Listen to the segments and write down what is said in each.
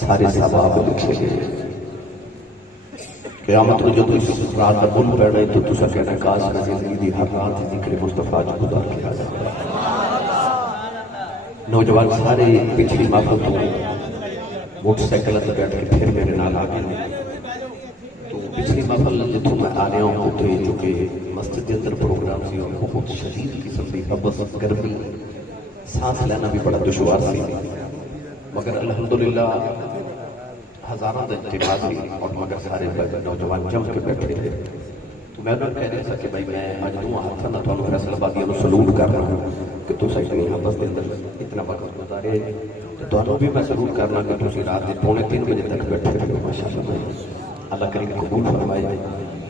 سارے ثواب لکھے گئے. قیامت کو جب اس رات کا بن پڑ رہے تو تسا کہنا کاش میں زندگی دی ہر رات ذکر مصطفیٰ جو گزار کے آ جائے. نوجوان سارے پچھلی محفل تو موٹر سائیکل سے بیٹھ کے پھر میرے نال آ گئے. تو پچھلی محفل جتوں میں آ رہا ہوں تو یہ چونکہ مسجد کے اندر پروگرام سی اور بہت شدید قسم کی حبس گرمی سانس لینا بھی بڑا دشوار سی، مگر الحمدللہ ہزاروں کا اجتماع تھی اور مگر سارے نوجوان جم کے بیٹھے تھے. تو میں انہوں نے کہہ رہا تھا کہ بھائی میں آج دوں ہاتھ نہ تو فیصل آبادیوں کو سلوٹ کر رہا ہوں کہ تو اتنی حبس کے اندر اتنا وقت گزارے. تو بھی میں سلوٹ کرنا کہ تھی رات کے 2:45 بجے تک بیٹھے رہے. ماشاء اللہ اللہ کریم قبول فرمائے.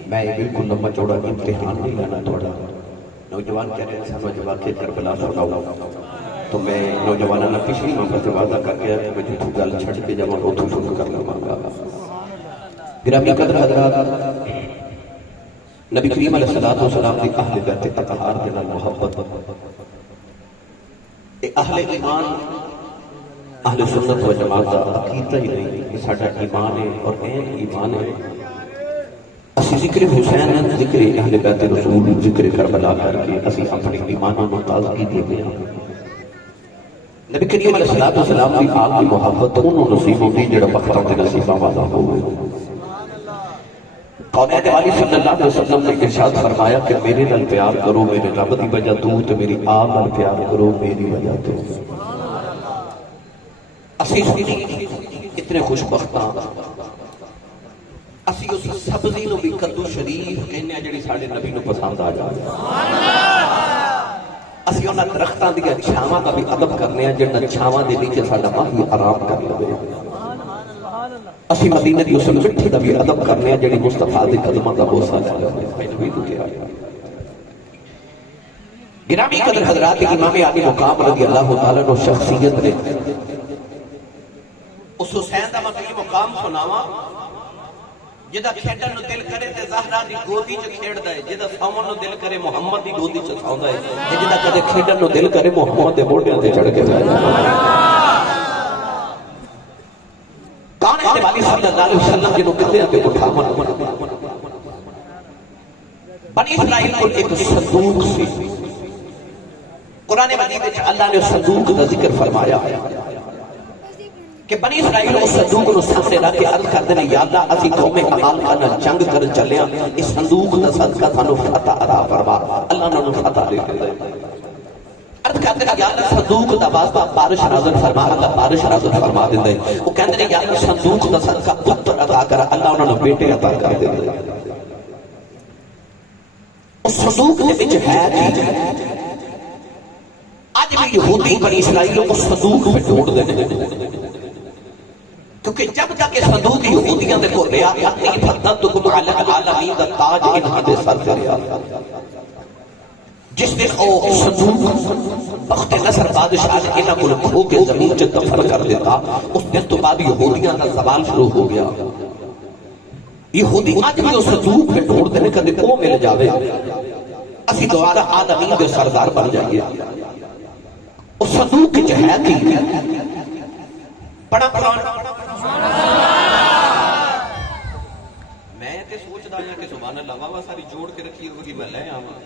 میں یہ بالکل لمبا چوڑا امتحان نہیں لینا تھوڑا. نوجوان کہہ رہے ہیں سانو جواب کے کربلا سناؤ تو میں نوجوانوں نے پچھلی محفل سے وعدہ کر کے کہ میں جتوں گل چھڑ کے جب اتوں شروع کر لوں گا. گرامی قدر حضرات، نبی کریم علیہ السلام کی اہل بیت اطہار کے نال محبت، اہل ایمان اہل سنت و جماعت کا عقیدہ ہی نہیں، یہ ساڈا ایمان ہے اور عین ایمان ہے. اسی ذکر حسین، ذکر اہل بیت رسول، ذکر کربلا کر کے اسی اپنے ایمانوں کو تازگی دے گئے ہیں. نبی کریم علیہ السلام کی آل کی محبت انہوں نصیب ہوتی جڑا وقتاں تے نصیباں والا ہوئے. قونین والی صلی اللہ علیہ وسلم نے ارشاد فرمایا کہ میرے نال پیار کرو میرے رب دی وجہ تو تے میری آل نال پیار کرو میری وجہ تو. اسی اتنے خوش بختاں اسی اس سبزی نو بھی کدو شریف کہنے جڑی ساڈے نبی نو پسند آ جائے. اسی انہاں درختاں دی چھاواں دا بھی ادب کرنے ہیں جنہاں چھاواں دے نیچے ساڈا ماہی آرام کر لے. اسی مدینہ دی اس مٹھی دا بھی ادب کرنے ہیں جڑی مصطفیٰ دے قدماں دا بوسہ لے لے. گرامی قدر حضرات، امام علی مقام رضی اللہ تعالیٰ عنہ شخصیت نے اس حسین دا مقام مقام سناواں جدا کھیڈن نو دل کرے تے زہرا دی گودی چ کھیڈدا ہے، جدا ساون نو دل کرے محمد دی گودی چ ساوندا ہے، جدا کدے کھیڈن نو دل کرے محمد دے موڈیاں تے چڑھ کے جائے. کون والی صلی اللہ علیہ وسلم جنوں کتے تے اٹھاون. بنی اسرائیل کو ایک صندوق سی. قرآن مجید وچ اللہ نے صندوق دا ذکر فرمایا کہ بنی اسرائیل اس صندوق کو سامنے رکھ کے عرض کرتے ہیں یا اللہ اسی قوم عمال کا جنگ کر چلے ہیں، اس صندوق کا صدقہ سانو فتح عطا فرما. اللہ نے انہوں فتح دے دے. عرض کرتے ہیں یا اللہ صندوق کا واسطہ بارش نازل فرما. اللہ بارش نازل فرما دے دے. وہ کہتے ہیں یا اللہ صندوق کا صدقہ پتر عطا کر. اللہ انہوں نے بیٹے عطا کر دے دے. اس صندوق دے وچ ہے آج بھی یہودی بنی اسرائیل اس صندوق پہ ڈھونڈ دے، کیونکہ جب تک یہ صندوق یہودیاں دے کو رہا انی فتنتکم علی العالمین دا تاج انہاں دے سر تے رہا. جس دن او صندوق بخت نصر بادشاہ نے انہاں کو کھو کے زمین چ دفن کر دیتا، اس دن تو بعد یہودیاں دا سوال شروع ہو گیا. یہودی اج بھی اس صندوق پہ ڈھونڈ دے کدے او مل جاوے اسی دوبارہ عالمین دے سردار بن جائیے. اس صندوق وچ ہے کی بڑا قرآن. میں تے سوچدا ہاں کہ سبحان اللہ واہ ساری جوڑ کے رکھی ہوگی میں لے آواں.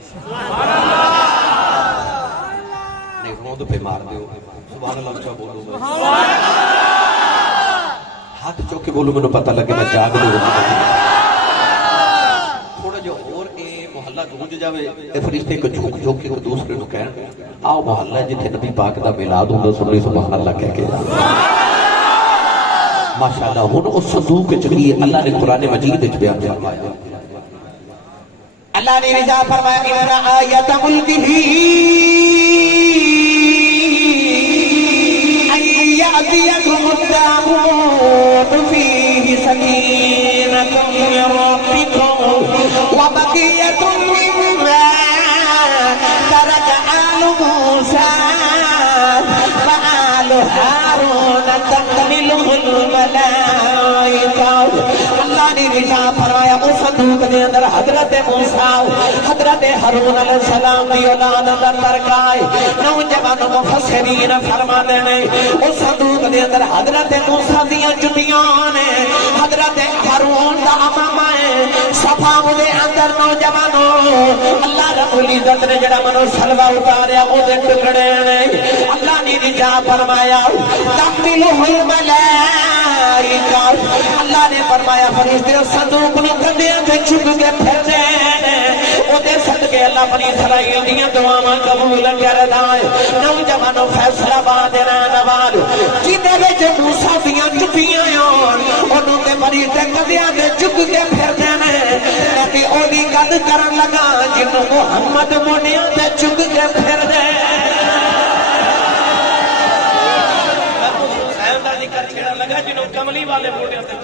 نہیں روند پہ مار دیو سبحان اللہ اچھا بولو. ہاتھ چوک کے بولو مینوں پتہ لگے میں جاگ لوں. تھوڑا جو اور اے محلہ گونج جاوے اے فرشتے کو جھوک جھوک کے دوسرے نو کہن آؤ محلہ جتھے نبی پاک دا میلاد ہوندا سنی سبحان اللہ کہہ کے ماشاءاللہ. ہن اس صندوق وچ بھی اللہ نے قرآن مجید وچ بیان فرمایا. اللہ نے رضا فرمایا ان آیت ملکہ ان یأتیکم التابوت فیہ سکینۃ من ربکم وبقیۃ مما ترک آل موسیٰ وآل ہارون تحملہ الملائکہ. اللہ نے رجا فرمایا اس صندوق دے اندر حضرت موسیٰ حضرت ہارون علیہ السلام دی اولاد اندر ترکائے نوجوان مفسرین فرما دینے اس صندوق دے اندر حضرت موسیٰ دیاں جتیاں نے حضرت ہارون دا امامہ صفا دے اندر نوجوانوں اللہ رب العزت نے جڑا منو سلوہ اتاریا او دے ٹکڑے نے اللہ نے رجا فرمایا تحملہ الملائکہ اللہ نے فرمایا فرشتے صندوق نو کندھیاں تے چک کے پھر دے او دے صدقے اللہ بنی اسرائیل دیاں دعاواں قبول کردا ہے نوجوانوں فیصلہ باد رہن وال جدے وچ موسیٰ دیاں جتیاں اونوں تے فرشتے کندھیاں تے چک کے پھر دے تے او دی گل کرن لگا جنوں محمد مونیاں تے چک کے پھر دے لگا جنہوں کملی والے موڑیاں تے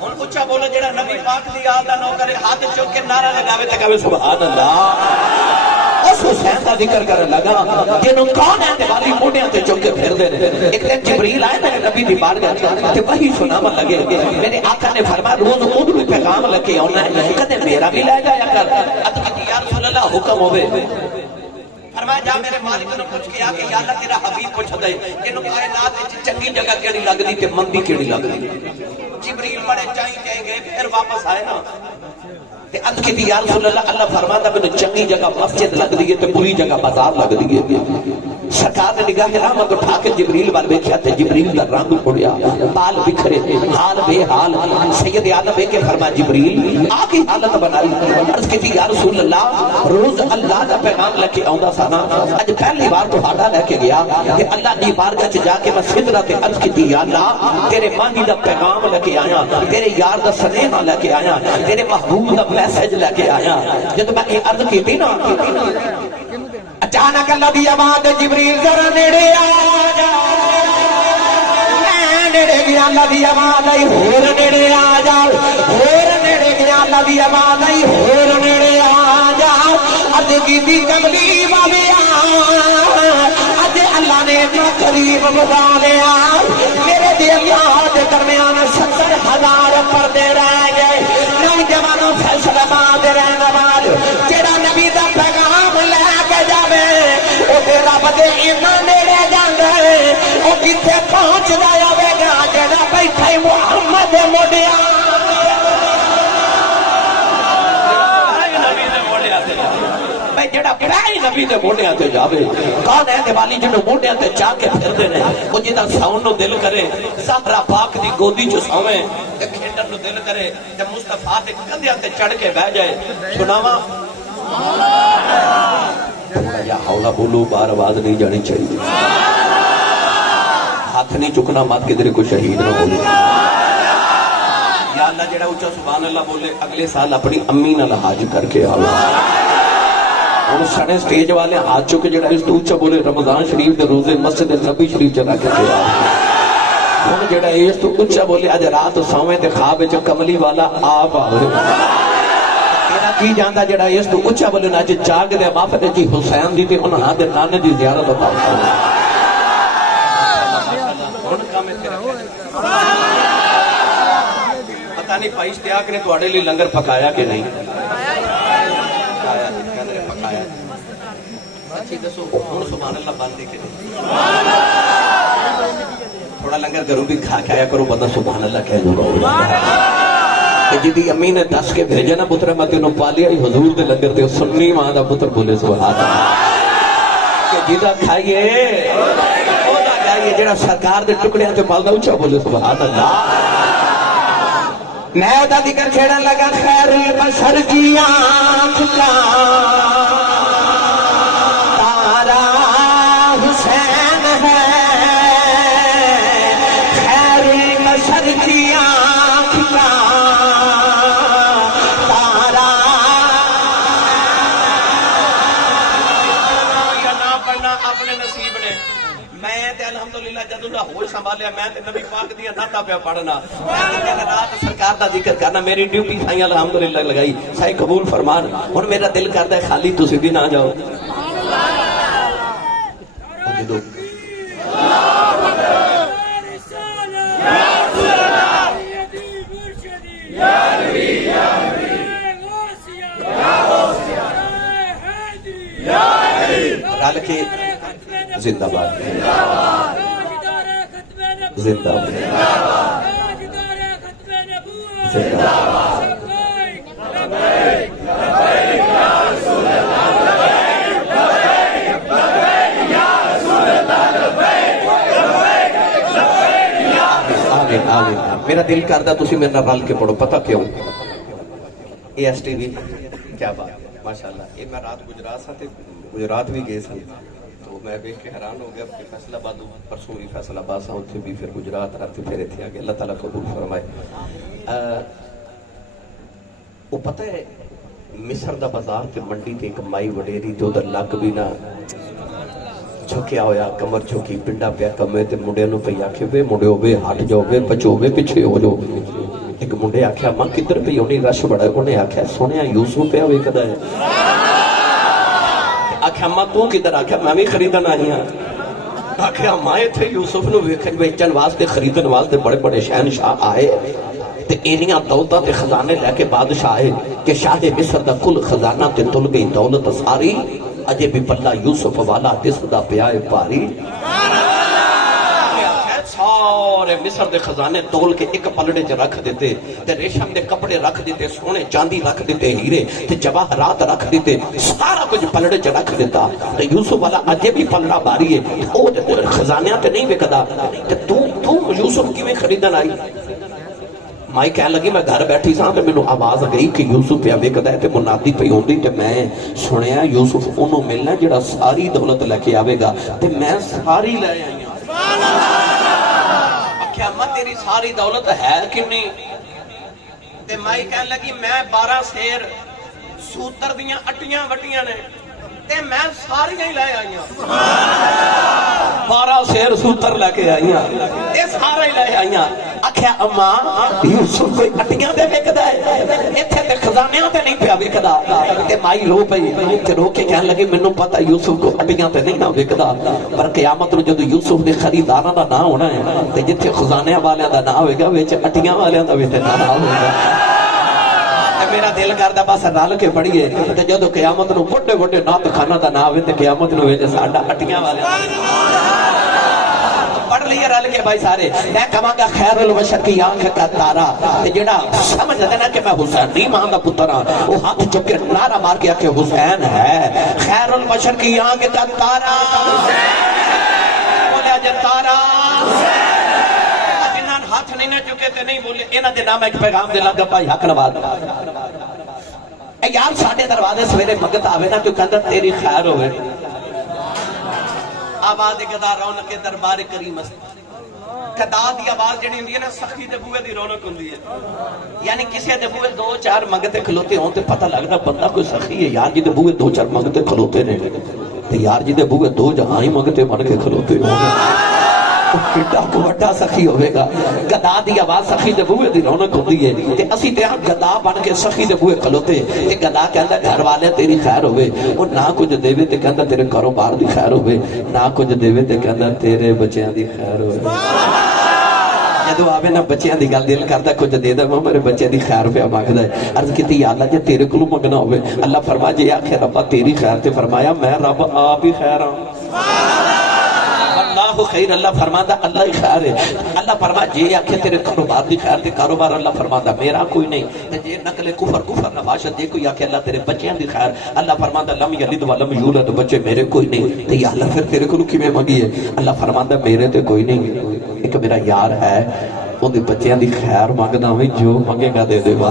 ان اچھا بولو جڑا نبی پاک دی آدھا نو کرے ہاتھ چک کے نعرہ لگاوے تے کہے سبحان اللہ اس حسین دا ذکر کرنے لگا جنہوں کون ہے والی موڑیاں تے چک کے پھر دے ایک دن جبریل آئے میرے نبی دی بارگاہ تے وہی سناون لگے میرے آقا نے فرمایا روز خود بھی پیغام لے کے آنا ہے کدے میرا بھی لے جایا کر یا رسول اللہ حکم ہوے فرمایا جا میرے مالک نے پوچھ کے آکے یا اللہ تیرا حبیب پوچھ دے انہوں کائنات چنگی جگہ کیڑی لگ دی تے مندی کیڑی لگ دی جبریل بڑے چاہی چاہی گئے پھر واپس آئے نا تے عرض کی یا رسول اللہ اللہ فرماتا میں چنگی جگہ مسجد لگ دی ہے تے بری جگہ بازار لگ دی ہے سرکار نے نگاہ رحمت اٹھا کے جبریل بار دیکھا تے جبریل کا رنگ اڑیا بال بکھرے حال بے حال سید عالم بے کے فرما جبریل آگے حالت بنائی عرض کی یا رسول اللہ روز اللہ کا پیغام لے کے آندا سا نا اج پہلی بار تہاڈا لے کے گیا کہ اللہ دی بارگاہ چ جا کے میں سدرت عرض کی یا اللہ تیرے ماہی دا پیغام لے کے آیا تیرے یار دا سنیہا لے کے آیا تیرے محبوب دا میسج لے کے آیا جب میں یہ عرض کی نا اچانک اللہ دی آواز جبریل ذرا نیڑے آ جا میں نیڑے گیا اللہ دی آواز آئی ہور نیڑے آ جا ہور نیڑے گیا اللہ دی آواز آئی ہور نیڑے آ جا عرض کی کملی والے اج اللہ نے اتنا قریب بتا لیا میرے دے اللہ کے درمیان 70,000 پردے رہ گئے نوجوانوں فیصلہ باد رہنے والے جڑا نبی دا پیغام لے کے جاوے او تے رب دے ایمان نیڑے جاندا ہے او کتے پہنچدا آوے گا جڑا بیٹھا محمد موڈیا جڑا پہلی نبی دے موڈیاں تے جاوے کون ہے دیوالی جنوں موڈیاں تے چا کے پھردے نے او جدا ساؤن نو دل کرے زہرا پاک دی گودی چ ساویں تے کھیڈن نو دل کرے تے مصطفیٰ دے کندھیاں تے چڑھ کے بیٹھ جائے سناواں یا حولا بولو بار آواز نہیں جانی چاہیے ہاتھ نہیں چکنا مت کدھر کوئی شہید نہ بولے یا اللہ جڑا اونچا سبحان اللہ بولے اگلے سال اپنی امی نال حج کر کے آؤ ہم سڑے سٹیج والے ہاتھ چکے جڑا اس تو اونچا بولے رمضان شریف دے روزے مسجد نبی شریف چلا کے آؤ ہم جڑا اس تو اونچا بولے اج رات سویں تے خواب وچ کملی والا آپ آوے کی جاندا جڑا اس تو اونچا بولے نہ جاگ دے وافد جی حسین دی تے انہاں دے نانے دی زیارت ہوتا پتہ نہیں بھائی اشتیاق نے تواڈے لیے لنگر پکایا کہ نہیں پکایا سچی دسو ہن سبحان اللہ بندے کہ نہیں تھوڑا لنگر گھروں بھی کھا کے آیا کرو بندہ سبحان اللہ کہہ دو جدی امی نے دس کے بھیجا نا پتر میں تینوں پالیا حضور دے لنگر تے سنی ماں دا پتر بولے سبحان اللہ کہ جدا کھائیے او دا کھائیے جڑا سرکار دے ٹکڑیاں تے پالدا اونچا بولے سبحان اللہ میں او دا ذکر چھیڑن لگا خیر البشر کی آنکھ کا تارا حسین ہے خیر البشر کی آنکھ کا جدوں ہوش سنبھالیا میں تے نبی پاک دی نعتاں پہ پڑھنا میں رات سرکار دا ذکر کرنا میری ڈیوٹی سائیں الحمدللہ لگائی سائیں قبول فرمان ہن میرا دل کردا ہے خالی تسی بھی نہ جاؤ کے زندہ باد زندہ باد زندہ آمین. میرا دل کردا تسی میرے نال رل کے پڑھو. پتہ کیوں؟ اے ایس ٹی وی کیا بات ماشاءاللہ. یہ میں رات گجرات سا تے گجرات بھی گئے سن تو میں دیکھ کے حیران ہو گیا کہ فیصل آباد پرسوں بھی فیصل آباد سا اتنے بھی پھر گجرات رات پھر اتنے آ گئے. اللہ تعالیٰ قبول فرمائے. وہ پتہ ہے مصر دا بازار تے منڈی تے ایک مائی وڈیری تے ادھر لگ بھی نہ چھکیا ہویا کمر چھکی پنڈا پیا کمے تے منڈے نو پئی آکھے وے منڈیو وے ہٹ جاؤ وے بچو وے پیچھے ہو جاؤ. ایک منڈے آکھیا ماں کدھر پئی ہونی رش بڑا ہے. انہیں آکھیا سونیا یوسف پیا ویکھدا ہے. آکھیا ماں تو کدھر؟ آکھیا میں بھی خریدن آئی ہاں. آکھیا ماں ایتھے یوسف نو ویکھن ویچن واسطے خریدن واسطے بڑے بڑے شہنشاہ آئے تے اینیاں دولتاں تے خزانے لے کے بادشاہ آئے کہ شاہ مصر دا کل خزانہ تے تل گئی دولت ساری اجے بھی پلہ یوسف والا دسدا پیا ہے بھاری. سارے مصر دے خزانے تول کے ایک پلڑے چ رکھ دیتے تے ریشم دے کپڑے رکھ دیتے سونے چاندی رکھ دیتے ہیرے تے جواہرات رکھ دیتے سارا کچھ پلڑے چ رکھ دیتا. تے یوسف والا اجے بھی پلڑا باری ہے او خزانیاں تے نہیں وکدا تے تو یوسف کیویں خریدن آئی؟ مائی کہنے لگی میں گھر بیٹھی ساں تے مینوں آواز گئی کہ یوسف پیا وکدا ہے تے منادی پئی ہوندی تے میں سنیا یوسف انہوں ملنا جڑا ساری دولت لے کے آوے گا تے میں ساری لے آئی ہوں. آکھیا ماں تیری ساری دولت ہے کنی؟ تے مائی کہنے لگی میں 12 سیر سوتر دیاں اٹیاں وٹیاں نے تے میں ساری ہی لے آئی ہوں. 12 سیر سوتر لے کے آئی ہوں تے سارے لے آئی ہوں. آکھیا اماں یوسف کوئی اٹیاں دے وکدا ہے ایتھے تے خزانیاں تے نہیں پیا وکدا. تے مائی رو پئی تے رو کے کہن لگی مینوں پتہ یوسف کو اٹیاں تے نہیں نہ وکدا پر قیامت نوں جدوں یوسف دے خریداراں دا نام ہونا ہے تے جتھے خزانیاں والیاں دا نام ہوئے گا وچ اٹیاں والیاں دا وی تے نام ہوئے گا. میرا دل کردا بس رل کے پڑھیے تے جدوں قیامت نوں بڑے بڑے نات خانہ دا نام ہوئے تے قیامت نوں وچ ساڈا اٹیاں والیاں پڑھ لیے رل کے بھائی سارے. میں کہاں گا خیر البشر کی آنکھ کا تارا تے جڑا سمجھ دینا کہ میں حسین نہیں ماں دا پتر ہاں وہ ہاتھ چک کے نعرہ مار کے کہ حسین ہے. خیر البشر کی آنکھ کا تارا بولیا جے تارا جنہاں ہاتھ نہیں نہ چکے تے نہیں بولے انہاں دے نام ایک پیغام دے لگا بھائی حق نواز اے یار ساڈے دروازے سویرے منگت آوے نا تو کہندا تیری خیر ہوئے. آواز گدا رونق دربار کریم است. گدا دی آواز جڑی ہوندی ہے نا سخی دے بوئے دی رونق ہوندی ہے. یعنی کسی دے بوئے 2-4 منگتے کھلوتے ہوں تے پتہ لگدا بندہ کوئی سخی ہے. یار جی دے بوئے 2-4 منگتے کھلوتے نے تے یار جی دے بوئے 2 جہاں ہی منگتے بن کے کھلوتے ہوں کڈا کو وڈا سخی ہوئے گا. گدا دی آواز سخی دے بوئے دی رونق ہوندی ہے تے اسی تے گدا بن کے سخی دے بوئے کھلوتے تے گدا کہندا گھر والے تیری خیر ہوئے. او نہ کچھ دیوے تے کہندا تیرے کاروبار دی خیر ہوئے نہ کچھ دیوے تے کہندا تیرے بچیاں دی خیر ہوئے. جدو آوے نا بچیاں دی گل دل کردا کچھ دے دا ماں میرے بچے دی خیر پیا مانگدا ہے. عرض کیتی یا اللہ جے تیرے کولوں منگنا ہوئے اللہ فرما جے آکھے ربا تیری خیر تے فرمایا میں رب آپ ہی خیر ہاں. اللہ خیر اللہ فرماتا اللہ ہی خیر ہے. اللہ فرما جے آکھے تیرے کاروبار دی خیر تے کاروبار اللہ فرماتا میرا کوئی نہیں. جے نقل کفر کفر نہ باشد جے کوئی آکھے اللہ تیرے بچیاں دی خیر اللہ فرماتا لم یلد ولم یولد بچے میرے کوئی نہیں. تے یا اللہ پھر تیرے کولوں کیویں منگی ہے؟ اللہ فرماتا میرے تے کوئی نہیں. ایک میرا یار ہے اون دی بچیاں دی خیر منگدا ہوئے جو منگے گا دے دے گا.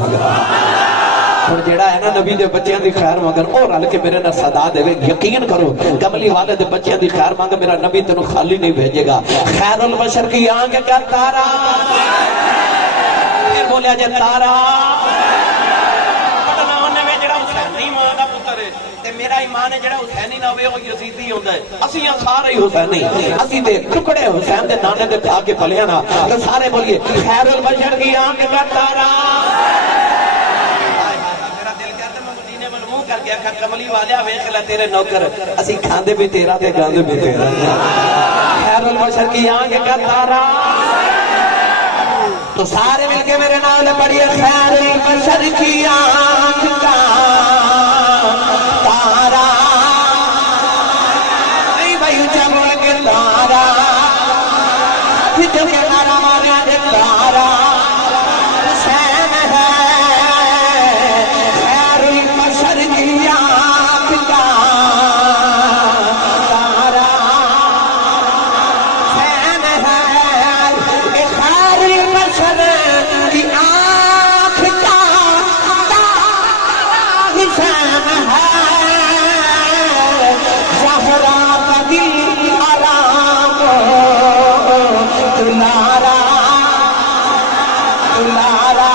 اور جڑا ہے نا نبی دے بچیاں دی خیر مگر او رل کے میرے نال صدا دے. یقین کرو کملی والے دے بچیاں دی خیر مانگ میرا نبی تینوں خالی نہیں بھیجے گا. خیر البشر کی آنکھ کا تارا پھر بولیا جے تارا پڑھنا ہونے میں جڑا حسینی ماں دا پتر ہے تے میرا ایمان ہے جڑا حسینی نہ ہوئے وہ یزیدی ہوندا ہے. اسی سارے حسینی اسی دے ٹکڑے حسین دے نانے دے کھا کے پلے نا سارے بولیے خیر البشر کی آنکھ کا تارا. کملی والیا ویکھ لے تیرے نوکر اسی کھاندے بھی تیرا تے گاندے بھی تیرا. خیر البشر کی آنکھ کا تارا تو سارے مل کے میرے نال پڑھیے خیر البشر کی آنکھ کا تارا چک کے نعرہ ماریا دے تارا حسین ہے خیر البشر کی آنکھ کا تارا حسین ہے خیر البشر کی آنکھ کا تارا حسین ہے زہرا کا دل آرام دلارا دلارا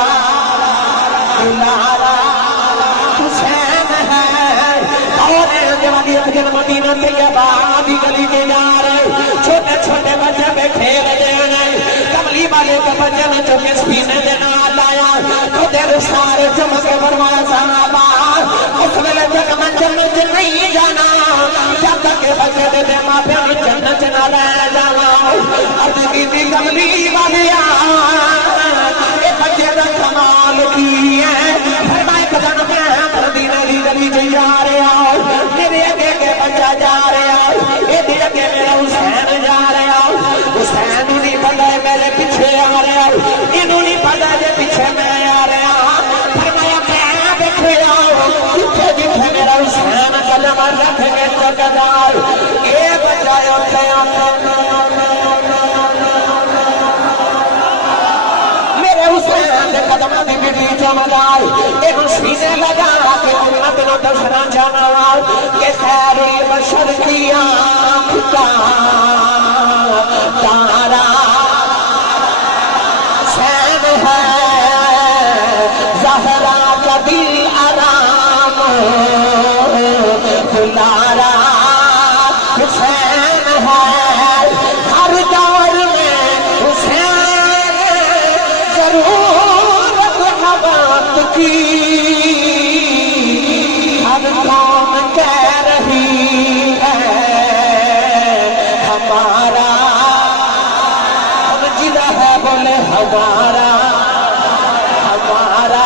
دلارا حسین ہے اور جوانی اجل مدینہ طیبہ دی گلی کے یار چھوٹے چھوٹے بچے پہ کھیل دینے کملی والے کے بچے نے چکے سینے دینا لایا تو دیر سارے چمک فرمایا صحابہ اس ویلے تک میں جنت نہیں جانا جب تک کہ بچے دے دے ماں پہ جنت نہ لے جانا عرض کی تھی کملی والیا یہ بچے دا کمال کی ہے فرمائے قدم میں مدینہ دی گلی جا رہے آؤ میرے اگے کے بچہ جا رہے آؤ یہ بھی اگے میرا حسین جا رہے آؤ حسین نہیں پتا ہے میرے پیچھے آ رہے آؤ انہوں نہیں پتا ہے پیچھے میں آ رہے آؤ فرمایا میں دیکھے آؤ جتھے جتھے میرا حسین قدم رکھ کے چکدار یہ بچہ اٹھے حسین قدم دی بیٹی چمدار ایک سینے لگا کہ امت نو دسنا جانا کہ خیر البشر کی آنکھ کا تارا حسین ہے زہرا کا دل آرام دلارا حسین ہے ہر دور میں حسین ضرورت حوات کی ہر قوم کہہ رہی ہے ہمارا ہم جدہ ہے بولے ہمارا ہمارا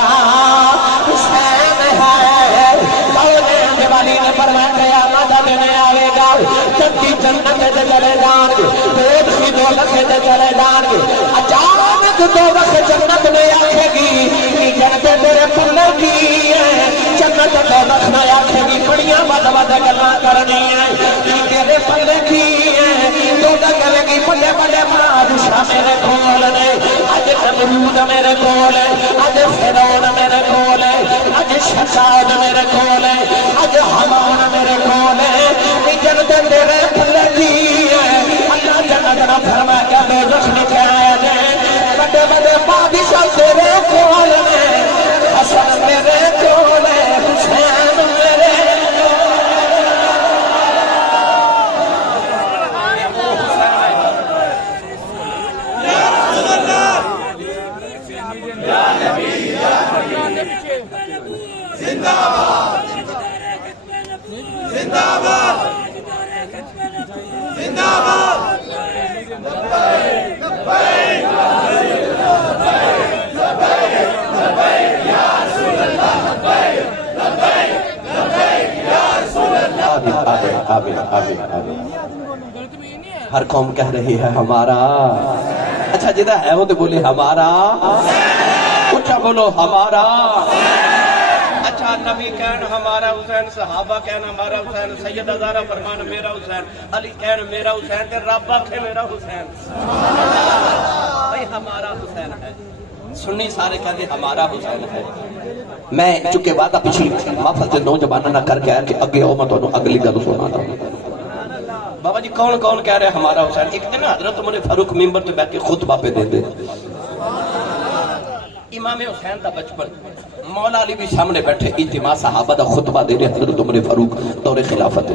حسین ہے بولے دیوالی نے فرمایا قیامت دینے آئے گا جبکہ جنت دے چلے جان گے پیٹ کی دولت دے چلے جان گے اچانک دولت جنت میں آکھے گی کہ جنت تیرے پلے کی ہے جنت دولت میں آکھے گی بڑیاں بد بد گلاں کرنی ہے تیرے پلے کی ہے دولت کرے گی بڑے بڑے بادشاہ میرے کول نے اج نمرود میرے کول ہے اج فرعون میرے کول ہے اج شداد میرے کول ہے اج حامان میرے کول ہے جنت تیرے پلے کی ہے اللہ جنت نہ فرما کے دوزخ لکھے آیا جائے بڑے بڑے بادشاہ تیرے کول ہے حسن میرے کول ہے حسین میرے ہر قوم کہہ رہی ہے ہمارا اچھا جدہ ہے وہ تو بولے ہمارا اچھا بولو ہمارا اچھا نبی کہن ہمارا حسین صحابہ کہن ہمارا حسین سید ہزارہ فرمان میرا حسین علی کہن میرا حسین تے رب آکھے میرا حسین بھائی ہمارا حسین ہے سنی سارے کہتے ہمارا حسین ہے میں چونکہ وعدہ پچھلی محفل سے نوجوانوں نہ کر کے آیا کہ اگے او میں تانوں اگلی گل سناتا ہوں بابا جی کون کون کہہ رہے ہمارا حسین ایک دن حضرت عمر فاروق ممبر پہ بیٹھ کے خطبہ پہ دے دے امام حسین دا بچپن مولا علی بھی سامنے بیٹھے اجتماع صحابہ دا خطبہ دے رہے حضرت عمر فاروق دور خلافت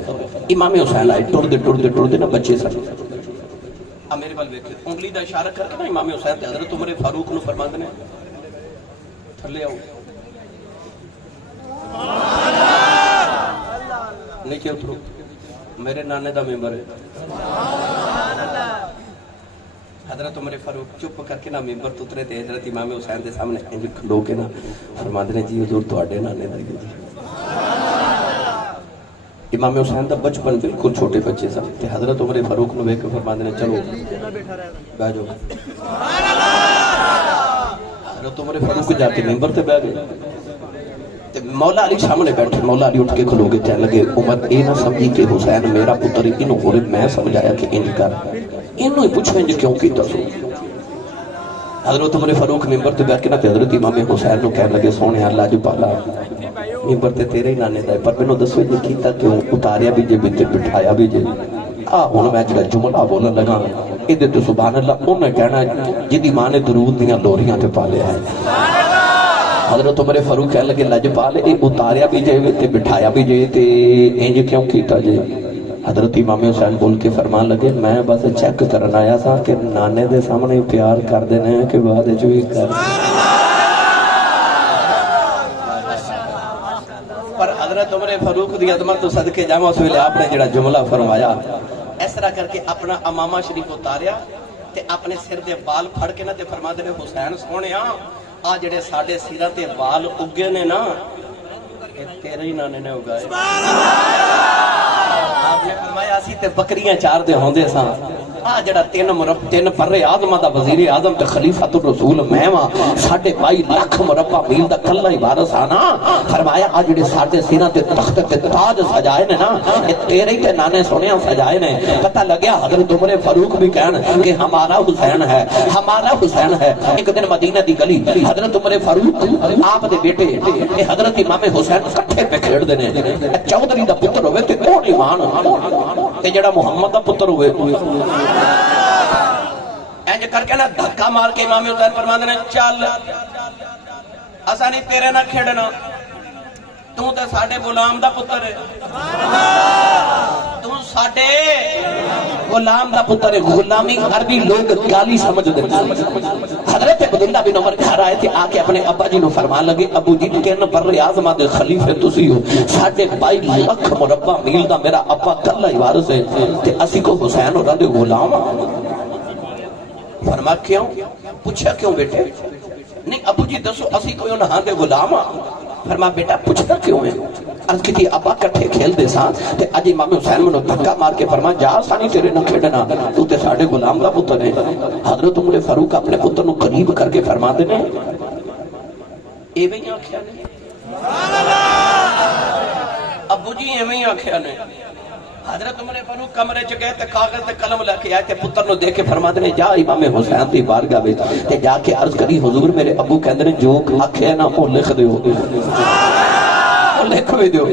امام حسین آئے ٹر دے نا بچے سن میرے بل ویکھے انگلی دا اشارہ کر کے نا امام حسین تے حضرت عمر فاروق نو فرماندے نے تھلے آؤ نیچے اترو میرے نانے دا ممبر ہے حضرت عمر فاروق چپ کر کے نا ممبر تو اترے تے حضرت امام حسین دے سامنے انج کھلو کے نا فرماندے نے جی حضور تواڈے نانے دا جی امام حسین دا بچپن بالکل چھوٹے بچے سن تے حضرت عمر فاروق نو ویکھ کے فرماندے نے چلو بیٹھ جاؤ. حضرت عمر فاروق جا کے ممبر تے بیٹھ گئے تے مولا علی سامنے بیٹھے. مولا علی اٹھ کے کھلو کے کہنے لگے عمر اے نہ سمجھی کہ حسین میرا پتر ہے, انہوں ہورے میں سمجھایا کہ انج کر, انہوں ہی پوچھیں جے کیوں کیتا سو. حضرت عمر فاروق ممبر تے بیٹھ کے نا حضرت امام حسین نو کہنے لگے سونے اللہ جو پالا ممبر تے تیرے ہی نانے دا ہے پر مینوں دسو یہ کیتا کیوں, اتاریا بھی جے تے بٹھایا بھی جے. ہن میں جڑا جملہ بولن لگا ادھر تو سبحان اللہ انہیں کہنا جدی ماں نے درود دیاں لوریاں تے پالیا ہے. حضرت عمر فاروق کہنے لگے لجپال اے اتاریا بھی جے تے بٹھایا بھی جے تے انج کیوں کیتا جے. حضرت امام حسین بول کے فرمان لگے میں بس چیک کرن آیا تھا کہ نانے دے سامنے پیار کر دینے کہ بعد جو ہی کر. پر حضرت عمر فاروق دی عظمت تو صدقے جاواں اس ویلے آپ نے جڑا جملہ فرمایا اس طرح کر کے اپنا امامہ شریف اتاریا تے اپنے سر دے بال پھڑ کے نہ تے فرما دے حسین سونیا آ جڑے ساڈے سراں تے بال اگے نے نا اے تیرے ہی نانے نے اگائے. آپ نے فرمایا اسی تے بکریاں چار دے ہوندے ساں آ جڑا تین پر اعظم دا وزیر اعظم تے خلیفۃ الرسول میں وا 2.5 لاکھ مربع میل دا کلا ہی وارث آ نا. فرمایا آ جڑے ساڈے سراں تے تخت تے تاج سجائے نے نا اے تیرے ہی تے نانے سونیا سجائے نے. پتہ لگیا حضرت عمر فاروق بھی کہن کہ ہمارا حسین ہے ہمارا حسین ہے. ایک دن مدینہ دی گلی حضرت عمر فاروق آپ دے بیٹے اے حضرت امام حسین کٹھے پہ کھیڑ دے نے. چودھری دا پتر ہوئے تے او ایمان تے جڑا محمد دا پتر ہوئے انج کر کے نا دھکا مار کے امام حسین فرماندے نے چل اساں نہیں تیرے نال کھیڈنا, تو تے ساڈے غلام دا پتر ہے, تو ساڈے غلام دا پتر ہے. غلامی عربی لوگ گالی سمجھ دے. حضرت عبداللہ بن عمر گھر آئے تھے آ کے اپنے ابا جی نو فرمان لگے ابو جی کہن پر اعظم دے خلیفے تسی ہو 2.5 لاکھ مربع میل دا میرا ابا کلا ہی وارث ہے تے اسی کو حسین اور دے غلام. فرما کیوں پوچھا کیوں بیٹے نہیں ابو جی دسو اسی کوئی انہاں دے غلام. فرما بیٹا پوچھتا کیوں ہے عرض کی ابا کٹھے کھیل دے ساں تے اج امام حسین منو دھکا مار کے فرما جا سانی تیرے نہ کھیڈنا تو تے ساڈے غلام دا پتر ہے. حضرت عمر فاروق اپنے پتر نو قریب کر کے فرما دے نے ایویں ہی آکھیا نے سبحان اللہ ابو جی ایویں ہی آکھیا نے. حضرت عمر فاروق کمرے چ گئے تے کاغذ تے قلم لے کے آئے تے پتر نو دے کے فرما دے جا امام حسین دی بارگاہ وچ تے جا کے عرض کری حضور میرے ابو کہندے نے جو آکھیا نا او لکھ دیو لکھ دیو.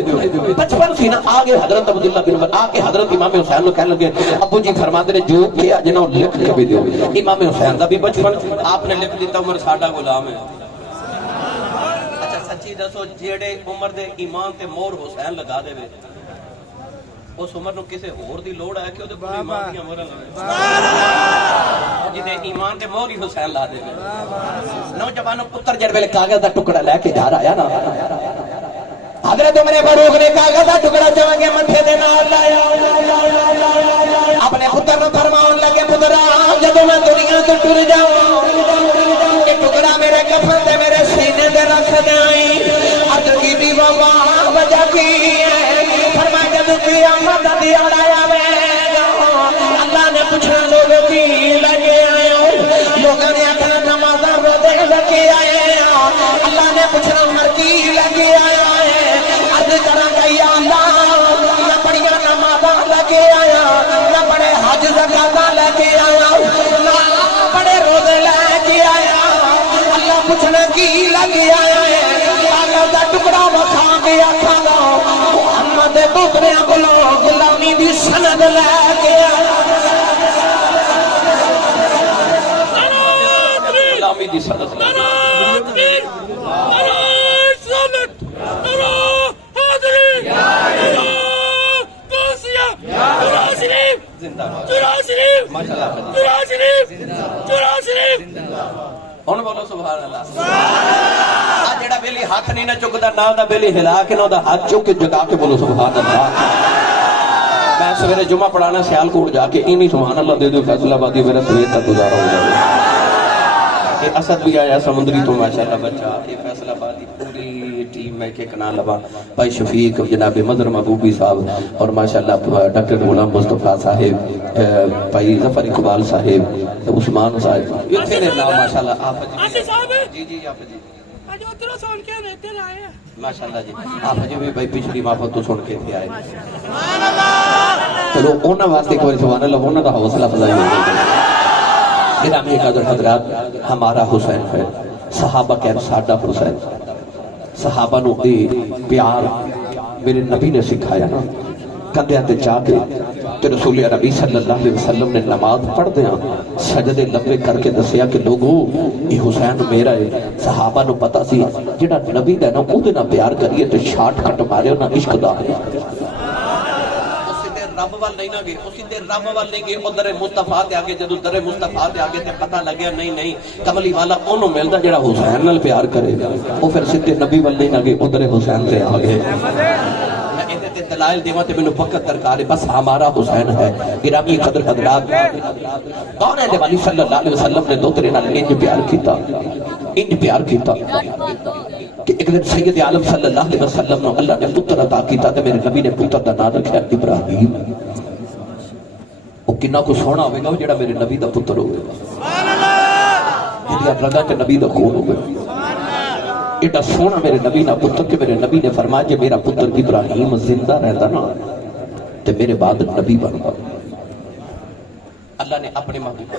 بچپن سی نا آگے حضرت عبداللہ بن عمر آگے حضرت امام حسین نو کہنے لگے ابو جی فرما دے جو کیا جنہوں لکھ کے دیو. امام حسین دا بھی بچپن آپ نے لکھ دیتا عمر ساڈا غلام ہے. اچھا سچی دسو جیڑے عمر دے ایمان تے مور حسین لگا دے اس عمر نو کسے ہور دی لوڑ ہے کہ او دے ایمان دی عمر جی دے ایمان دے مور ہی حسین لا دے. نوجوانوں پتر جڑ ویلے کاغذ دا ٹکڑا لے کے جا رہا ہے نا حضرت عمر فاروق نے کاغذ دا ٹکڑا چا کے متھے دے نال لایا اپنے پتر نو فرماون لگے پترا جدوں میں دنیا تو ٹر جاواں یہ ٹکڑا میرے کفن تے میرے سینے تے رکھ دیں. عرض کی دی بابا وجہ کی فرمایا جب قیامت دا دیہڑا آوے گا اللہ نے پوچھنا لوگوں کی لگے آئے ہو, لوگوں نے آخنا نمازاں روزے لگے آئے اللہ نے پوچھنا عمر کی لگے آیا ہے. عرض کراں گا یا اللہ نہ بڑیاں نمازاں لگے آیا نہ بڑے حج زکاتاں لگے آیا نہ بڑے روزے لے کے آیا, اللہ پوچھنا کی لگے آیا ہے. کاغذ دا ٹکڑا وکھا کے آکھاں گا محمد دے پتریاں کولوں غلامی دی سند لے کے آیا غلامی دی سند ہن بولو سبحان اللہ. آ جڑا بیلی ہاتھ نہیں نہ چکدا نہ دا بیلی ہلا کے نہ دا ہاتھ چک کے جگا کے بولو سبحان اللہ. میں سویرے جمعہ پڑھانا سیالکوٹ جا کے اینی سبحان اللہ دے دو فیصلہ آبادی میرا سویر تک گزارا ہو جائے. یہ اسد بھی آیا سمندری تو ماشاءاللہ بچہ یہ فیصلہ آبادی پوری ٹیم میں کہ کنا لبا بھائی شفیق جناب مدر محبوبی صاحب اور ماشاءاللہ ڈاکٹر غلام مصطفیٰ صاحب بھائی ظفر اقبال صاحب عثمان صاحب یہ تھے نام ماشاءاللہ آپ جی جی آپ جی ماشاءاللہ جی آپ جی بھی بھائی پچھلی محبت تو سن کے تھے آئے چلو اونا واسطے کوئی سبحان اللہ اونا کا حوصلہ فضائی ہوگی گرامی قدر حضرات ہمارا حسین ہے صحابہ کہن ساڈا حسین صحابہ نو اے پیار میرے نبی نے سکھایا نا کندھیاں تے جا کے تے رسول عربی صلی اللہ علیہ وسلم نے نماز پڑھ دیا سجدے لمبے کر کے دسیا کہ لوگو یہ حسین میرا ہے صحابہ نو پتا سی جڑا نبی دا نا او دے نا پیار کریے تے شارٹ کٹ مارے نا عشق دا رب وال نہیں نہ گئے اسی دے رب وال نہیں گئے ادھر مصطفیٰ تے آگے جدو در مصطفیٰ تے آگے تے پتہ لگیا نہیں کملی والا انہوں ملدا جڑا حسین نال پیار کرے او پھر سیدھے نبی وال نہیں نہ گئے ادھر حسین تے آگے میں ایدے تے دلائل دیواں تے مینوں وقت درکار ہے بس ہمارا حسین ہے گرامی قدر حضرات کون ہے نبی صلی اللہ علیہ وسلم نے دوترے نال انج پیار کیتا کہ ایک دن سید عالم صلی اللہ علیہ وسلم نے اللہ نے پتر عطا کیتا تے میرے نبی نے پتر دا نام رکھا ابراہیم او کنا کو سونا ہوئے گا جڑا میرے نبی دا پتر ہوئے گا سبحان اللہ جڑی آپ لگا کہ نبی دا خون ہوئے ایڈا سونا میرے نبی نا پتر کہ میرے نبی نے فرمایا جے میرا پتر ابراہیم زندہ رہتا نا تے میرے بعد نبی بن گا اللہ نے اپنے محبوب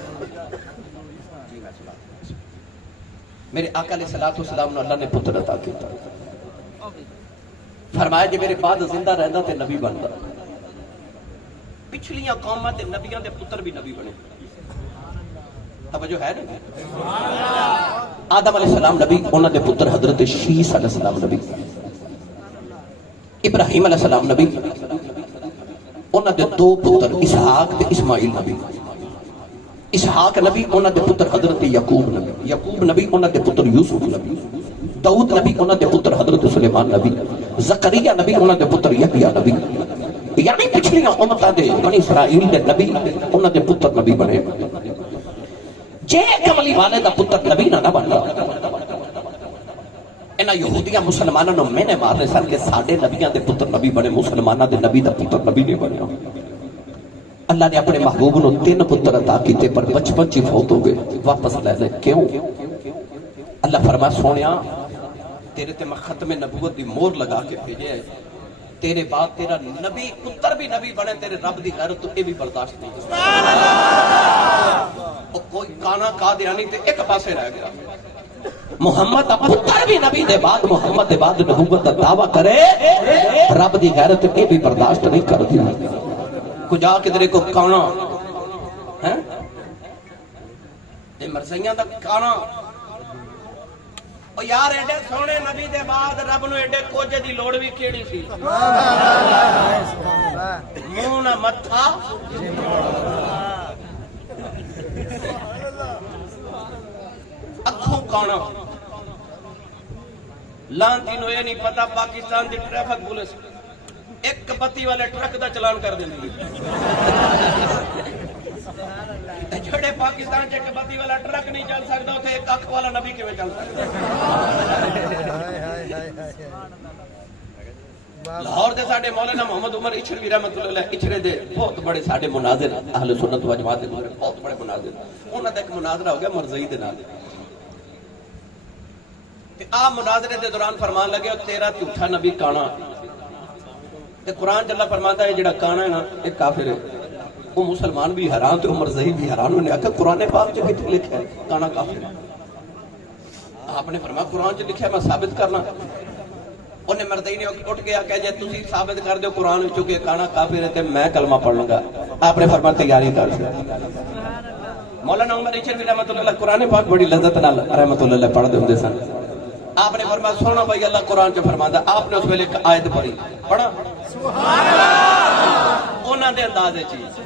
میرے آقا علیہ السلام نے اللہ نے پتر عطا کیتا فرمایا جے میرے بعد زندہ رہندا تے نبی بندا پچھلیاں قوماں تے نبیاں دے پتر بھی نبی بنے توجہ ہے نا آدم علیہ السلام نبی انہاں دے پتر حضرت شیس علیہ السلام نبی ابراہیم علیہ السلام نبی انہاں دے دو پتر اسحاق تے اسماعیل نبی اسحاق نبی انہاں دے پتر حضرت یعقوب نبی انہاں دے پتر یوسف نبی داؤد نبی انہاں دے پتر حضرت سلیمان نبی زکریا نبی انہاں دے پتر یحییٰ نبی یعنی پچھلیاں امتاں دے بنی اسرائیل دے نبی انہاں دے پتر نبی بنے جے کملی والے دا پتر نبی نہ بندا انہاں یہودیاں مسلماناں نوں میں نے مارنے سن کہ ساڈے نبیاں دے پتر نبی بنے مسلماناں دے نبی دا پتر نبی نہیں بنیا اللہ نے اپنے محبوب نو 3 پتر عطا کیتے پر بچپن چ فوت ہو گئے واپس لے لے کیوں اللہ فرمایا سونیا تیرے تے میں ختم نبوت دی مہر لگا کے بھیجے ہے تیرے بعد تیرا نبی پتر بھی نبی بنے تیرے رب دی غیرت تو اے بھی برداشت نہیں سبحان اللہ او کوئی کانا قادیانی تے ایک پاسے رہ گیا محمد پتر بھی نبی دے بعد محمد دے بعد نبوت دا دعویٰ کرے رب دی غیرت اے بھی برداشت نہیں کر دیا کو جا کدرے کو کانا ہے یہ مرزیاں دا کانا او یار ایڈے سونے نبی دے بعد رب نو ایڈے کوجے دی لوڑ بھی کیڑی سی منہ نہ متھا اکھوں کانا لانتی نو یہ نہیں پتا پاکستان دی ٹریفک پولیس ایک بتی والے ٹرک دا چلان کر دیں جڑے پاکستان ایک بتی والا ٹرک نہیں چل سکتا اتنے ایک اکھ والا نبی کیویں چل سکتا لاہور دے ساڈے مولانا محمد عمر اچھروی رحمت اللہ علیہ اچھرے دے بہت بڑے ساڈے مناظر اہل سنت و جماعت دے بہت بڑے مناظر انہاں دا ایک مناظرہ ہو گیا مرزئی دے نال تے آپ مناظرے دے دوران فرمان لگے تیرا جھوٹا نبی کانا تے قرآن جلہ فرماتا ہے جڑا کانا ہے نا ایک کافر ہے وہ مسلمان بھی حیران تے عمر زہی بھی حیران انہوں نے کہا قرآن پاک جو کتنے لکھا ہے کانا کافر ہے آپ نے فرمایا قرآن جو لکھا ہے میں ثابت کرنا انہیں مردئی نے اٹھ گیا کہ جے تسی ثابت کر دیو قرآن چونکہ کانا کافر ہے تے میں کلمہ پڑھ لوں گا آپ نے فرمایا تیاری کر مولانا عمر اچھروی رحمت اللہ علیہ قرآن پاک بڑی لذت نال رحمت اللہ علیہ پڑھ دے ہوندے سن آپ نے فرمایا سونا بھائی اللہ قرآن جو فرماتا آپ نے اس ویلے ایک آیت پڑھی پڑھا سبحان اللہ انہاں دے اندازے چیز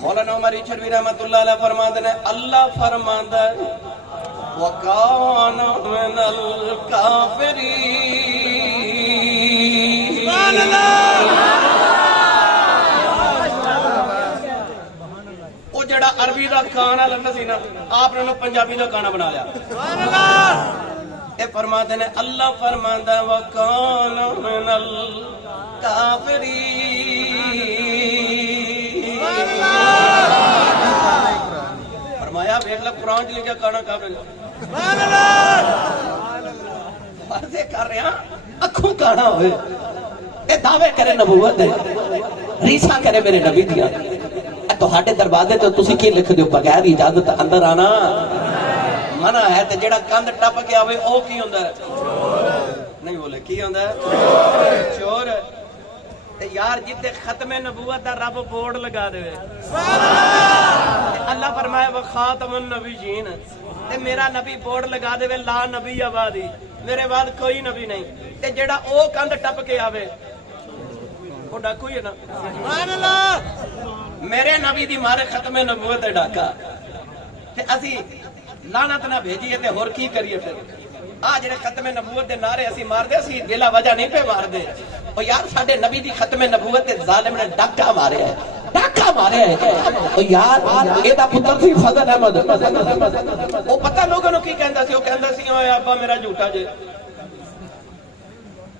مولانا عمر اچھروی رحمت اللہ علیہ فرماتے ہیں اللہ فرماتا ہے وَكَانَ مِنَ الْكَافِرِينَ سبحان اللہ جڑا عربی دا کانا لگتا سی نا آپ نے پنجابی دا کانا بنا لیا اے فرماتے ہیں اللہ فرماتا ہے وَكَانَ مِنَ الْكَافِرِينَ فرمایا بیٹھ لگ قرآن جلے کیا کانا کافر فرضے کر رہے ہیں اکھوں کانا ہوئے اے دعوے کرے نبوت دے ریسا کرے میرے نبی دیا تو ہاٹے دروازے تو تسی کی لکھ دیو بغیر اجازت اندر آنا منع ہے تے جڑا کند ٹپ کے آوے او کی ہوندا ہے نہیں بولے کی ہوندا ہے چور تے یار جتے ختم نبوت دا رب بورڈ لگا دے اللہ فرمائے وخاتم النبیین تے میرا نبی بورڈ لگا دے لا نبی آبادی میرے بعد کوئی نبی نہیں تے جڑا او کند ٹپ کے آوے وہ ڈاکو ہی ہے نا سبحان اللہ میرے نبی دی مارے ختم نبوت ہے ڈاکا تے اسی لعنت نہ بھیجیے تے ہور کی کریے پھر آج جڑے ختم نبوت دے نعرے اسی مار دے اسی بلا وجہ نہیں پہ مار دے او یار ساڈے نبی دی ختم نبوت تے ظالم نے ڈاکا ماریا ہے ڈاکا ماریا ہے او یار اے دا پتر سی فضل احمد او پتہ لوگوں نو کی کہندا سی او کہندا سی اوے ابا میرا جھوٹا جے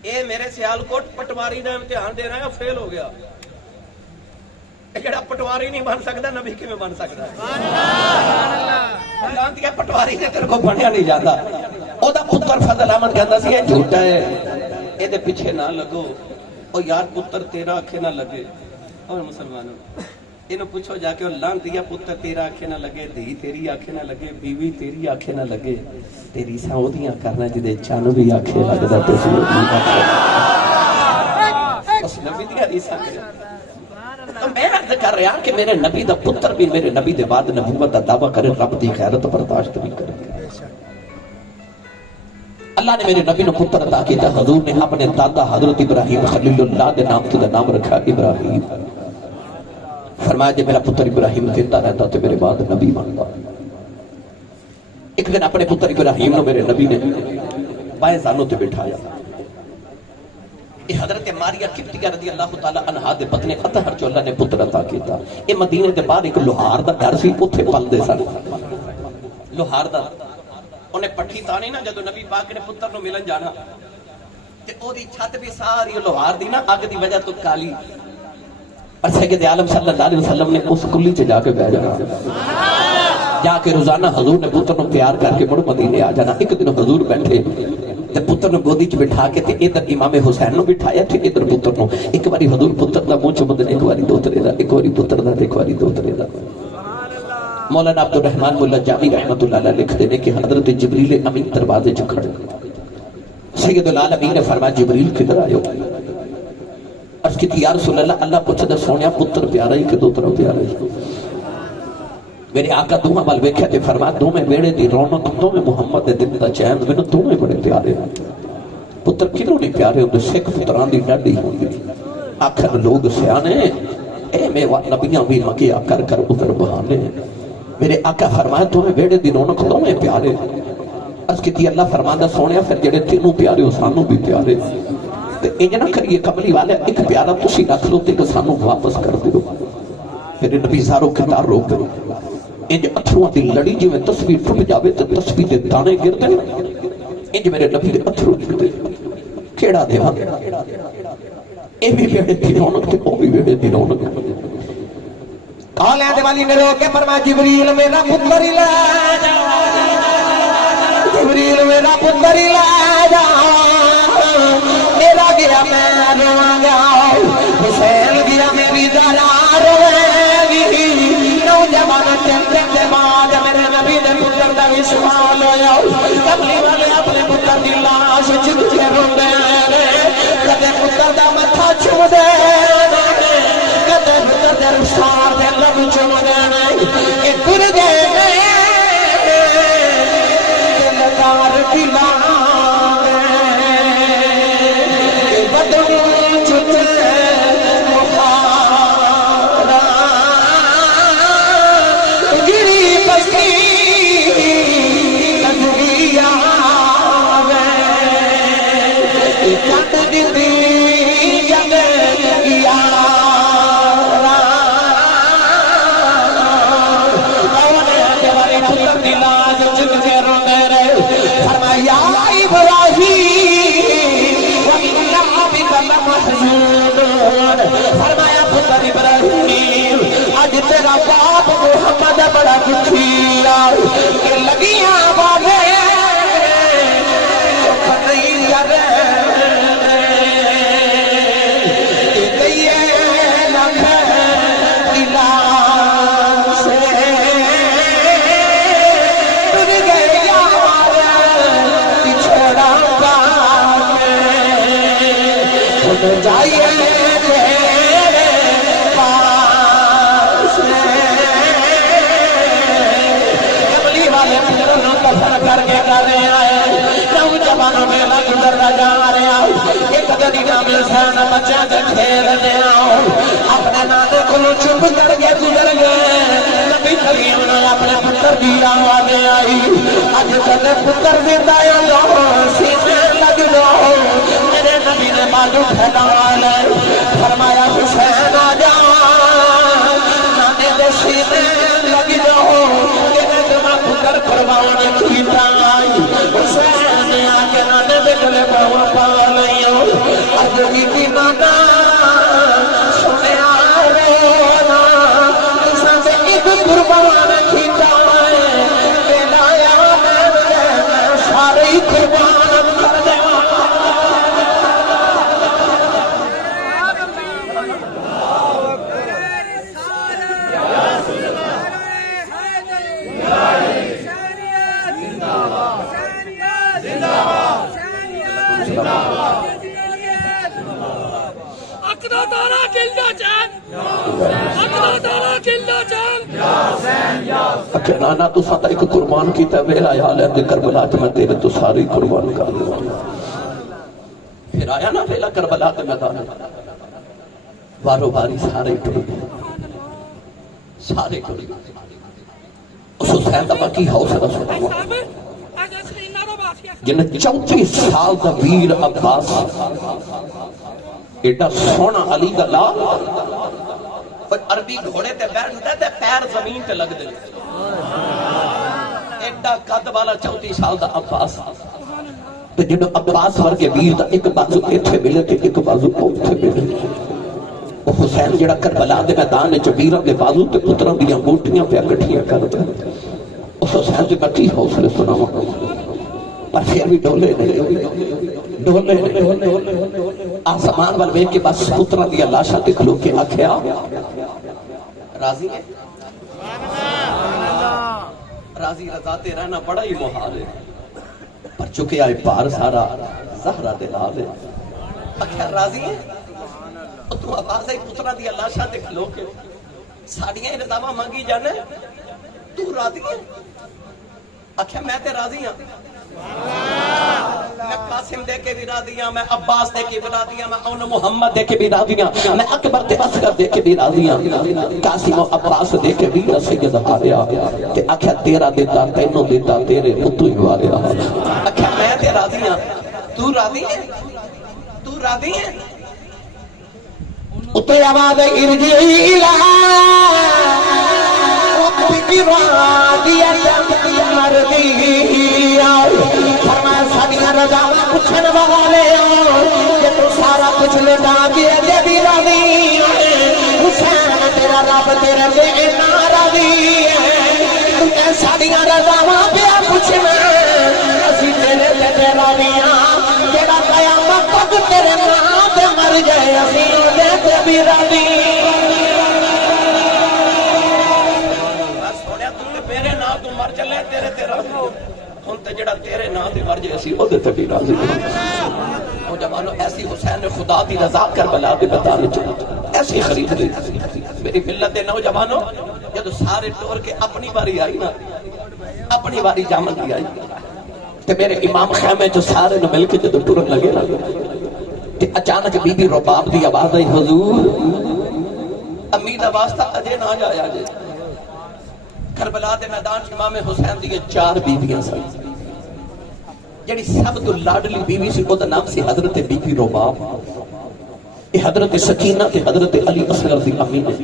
اے میرے سیالکوٹ پٹواری دا امتحان دینا ہے فیل ہو گیا جڑا پٹواری نہیں بن سکتا نبی کیویں بن سکتا سبحان اللہ لانتی ہے پٹواری نے تیرے کو بنیا نہیں جاتا او دا پتر فضل احمد کہندا سی اے جھوٹا ہے اے دے پیچھے نہ لگو او یار پتر تیرا آنکھیں نہ لگے اور مسلمانوں اینو پوچھو جا کے لانتی ہے پتر تیرا آنکھیں نہ لگے دھی تیری آنکھیں نہ لگے بیوی تیری آنکھیں نہ لگے تیری سعودیاں کرنا جدے چن بھی آنکھیں لگدا تے سی اس نبی دی حدیث کرے تو میں عرض کر رہا کہ میرے نبی دا پتر بھی میرے نبی دے بعد نبوت دا دعویٰ کرے رب دی خیرت برداشت بھی کرے اللہ نے میرے نبی نے پتر عطا کیا حضور نے اپنے دادا حضرت ابراہیم خلیل اللہ دے نام تو دا نام رکھا ابراہیم فرمایا جے میرا پتر ابراہیم زندہ رہتا تو میرے بعد نبی بنتا ایک دن اپنے پتر ابراہیم نے میرے نبی نے بائیں زانوں تے بٹھایا حضرت ماریہ قبطیہ رضی اللہ تعالیٰ عنہ دے پتنے اطہر جو اللہ نے پتر عطا کیتا اے مدینے دے بعد ایک لوہار دا گھر سی اوتھے پل دے سن لوہار دا انہیں پٹھی تانی نا جدو نبی پاک نے پتر نو ملن جانا تے او دی چھت بھی ساری لوہار دی نا اگ دی وجہ تو کالی اور سید عالم صلی اللہ علیہ وسلم نے اس کلی چ جا کے بیٹھ جانا جا کے روزانہ حضور نے پتر نو پیار کر کے مڑ مدینے آ جانا ایک دن حضور بیٹھے تے پتر نو گودی چ بٹھا کے تے ادھر امام حسین نو بٹھایا تے ادھر پتر نو ایک باری حضور پتر دا منہ چومدے ایک باری دوترے دا ایک باری پتر دا ایک باری دوترے دا مولانا عبد الرحمن مولا جامی رحمت اللہ علیہ لکھ دینے کہ حضرت جبریل امین دروازے چ کھڑے سید العالمین نے فرمایا جبریل کدھر آئے عرض کی تھی یا رسول اللہ اللہ پوچھدا سونیا پتر پیارا ہی کہ دوترا پیارا ہی میرے آقا دوہاں وال ویکھیا تے فرمایا دوویں بیڑے دی رونق دوویں محمد دے دل دا چین مینوں دوویں بڑے پیارے پتر کدوں نہیں پیارے ہوندے سکھ پتران دی ڈاڈی ہوندی آخر لوگ سیانے اے میوا نبیاں بھی مکیا کر کر ادھر بہانے میرے آقا فرمایا دوویں بیڑے دی رونق دوویں پیارے عرض کی تھی اللہ فرماندا سونیا پھر جڑے تینوں پیارے ہو سانوں بھی پیارے تے انج نہ کریے کملی والے ایک پیارا تسی رکھ لو تے سانوں واپس کر دیو میرے نبی زارو کتار روک دو انج اتھروں دی لڑی جو میں تصویر ٹوٹ جاوے تے تصویر دے دانے گر دے انج میرے نبی دے اتھروں گر دے کیڑا دیوا اے بھی بیڑے دی رونق تے او بھی بیڑے دی رونق کالے دے والی نے رو کے فرمایا جبریل میرا پتر لے جا جبریل میرا پتر لے جا میرا گیا میں رواں گا حسین گیا میری ذرا روے نوجوان چندے کے بعد میرے نبی نے پتر دا وشوال ہویا کملی والے اپنے پتر دی لاش چک کے روندے کدے پتر دا متھا چھو دے کدے پتر دے رخسار دے لب چوم دے اے گر گئے دلدار کی حسین جائیے کفن کر کے کر رہے آئے نوجوانوں میں گزر جا رہے آؤ ایک دن میں حسین بچے دے کھیلنے آؤ اپنے نانے کو چپ کر کے گزر گئے نبی کریم نے اپنے پتر دی آواز آئی اج کل پتر زندہ لو سینے لگ لو میرے نبی نے بازو پھیلا لے فرمایا حسین آ جا نانے دے سینے لگ جاؤ پتر قربان کیتا آئی حسین آگے نانے دے گلے بہوا پا لئیو اج کی نانا سنے آرونا کسان سے ایک قربان کیتا آئے میلا یاد ہے سارے قربان کر دے نانا تو ساتھ ایک قربان کیتا میرا حال ہے کربلا میں تیرے تو ساری قربان کر دوں پھر آیا نا ویلا کربلا کے میدان وارو باری سارے ٹوٹ سارے ٹوٹ اس حسین دا باقی حوصلہ سنا جنہیں 34 سال دا ویر عباس ایڈا سونا علی دا لا اور عربی گھوڑے تے بیٹھ ہوتا ہے تے پیر زمین تے لگ دے ایڈا قد والا 34 سال دا عباس تے جنہیں عباس ورگے ویر دا ایک بازو ایتھے ملے تے ایک بازو اوتھے ملے وہ حسین جڑا کربلا دے میدان وچ ویراں دے بازو تے پتراں دیاں گوٹیاں پہ کٹھیاں کر دے اس حسین دی بڑی حوصلے سناواں پر پھر بھی ڈولے آسمان وال ویکھ کے بس پتراں دی لاشاں تے کھلو کے آکھیا راضی ہے راضی رضا تے رہنا بڑا ہی محال ہے پر چکے آئے پار سارا زہرا دے لال ہے آکھیا راضی ہے تو آواز آئی پتراں دی لاشاں تے کھلو کے ساڑیاں رضاواں مانگی جانے تو راضی ہے آکھیا میں تے راضی ہاں میں قاسم دے کے بھی راضی ہاں میں عباس دے کے بھی راضی ہاں میں اون محمد دے کے بھی راضی ہاں میں اکبر تے اصغر دے کے بھی راضی ہاں قاسم و عباس دے کے بھی سید آریا کہ آکھیا تیرا دیتا تینوں دیتا تیرے اتو ہی واریا آکھیا میں تے راضی ہاں تو راضی ہے تو راضی ہے اتو آواز ارجعی الہا ربی راضیہ مرضی فرمایا ساڑیاں رضاواں پوچھن والے کہ تو سارا کچھ لٹا کے اجے بھی راضی ہے حسین تیرا رب تیرے تے اتنا راضی ہے تو ساڑیاں رضاواں پیا پوچھنا اسی تیرے تے راضی ہاں جڑا قیامت تک تیرے نام تے مر جائے اسی اودے تے بھی راضی سونیا تو میرے نام تو مر چلے تیرے تے راضی ہن تے جڑا تیرے نام تے مر جائے اسی اودے تے بھی راضی او جوانو ایسی حسین نے خدا دی رضا کربلا دے میدان وچ ایسی خرید لی میری ملت دے نوجوانو جدوں سارے ٹور کے اپنی باری آئی نا اپنی باری جامن دی آئی تے میرے امام خیمے جو سارے نے مل کے جدوں ٹرن لگے نا تے اچانک بی بی رباب دی آواز آئی حضور امی دا واسطہ اجے نہ جایا جے کربلا دے میدان امام حسین دی 4 بیویاں سن جڑی سب تو لاڈلی بیوی سی او دا نام سی حضرت بی بی رباب یہ حضرت سکینہ تے حضرت علی اصغر دی امی نے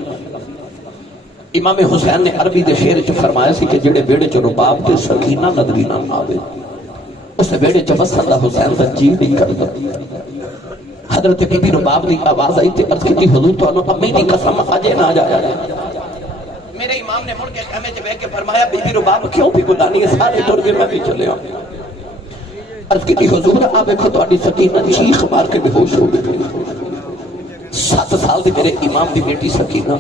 امام حسین نے عربی دے شعر چ فرمایا سی کہ جڑے بیڑے چ رباب تے سکینہ نظری نہ آوے اس بیڑے چ وسط دا حسین دا جی نہیں کردا حضرت بی بی رباب دی آواز آئی تے عرض کی حضور تو امی دی قسم اجے نہ جایا میرے امام نے مڑ کے خیمے چ بیٹھ کے فرمایا بی بی رباب کیوں بھی گلانی ہے سارے ٹر کے میں بھی چلے آ عرض کی حضور آپ دیکھو تہاڈی سکینہ چیخ مار کے بے ہوش ہو گئی 7 سال دی میرے امام دی بیٹی سکینہ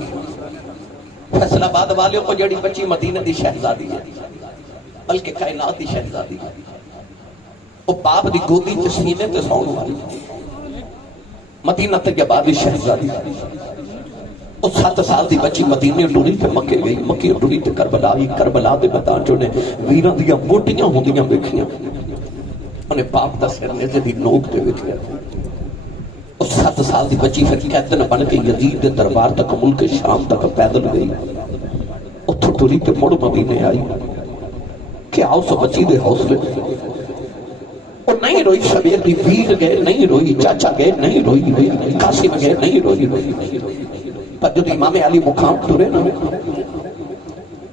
فیصل آباد والے کو جڑی بچی مدینہ دی شہزادی ہے بلکہ کائنات دی شہزادی ہے وہ باپ دی گودی چ سینے تے سون والی مدینہ طیبہ دی شہزادی اور 7 سال دی بچی مدینے ڈوری تے مکے گئی، مکے ڈوری تے کربلا آئی، کربلا دے میدان چوں نے ویراں دیاں موٹیاں ہوندیاں ویکھیاں، انہیں پاپ دا سر نیزے دی نوک تے ویکھیا۔ اور 7 سال دی بچی پھر قیدن بن کے یزید دے دربار تک ملک شام تک پیدل گئی، اتھوں ٹری تے مڑ مدینے آئی کہ آؤ سو بچی دے حوصلے، اور نہیں روئی شبیر دی ویر گئے، نہیں روئی چاچا گئے، نہیں روئی قاسم گئے، نہیں روئی پر جب امام علی مقام ٹرے نا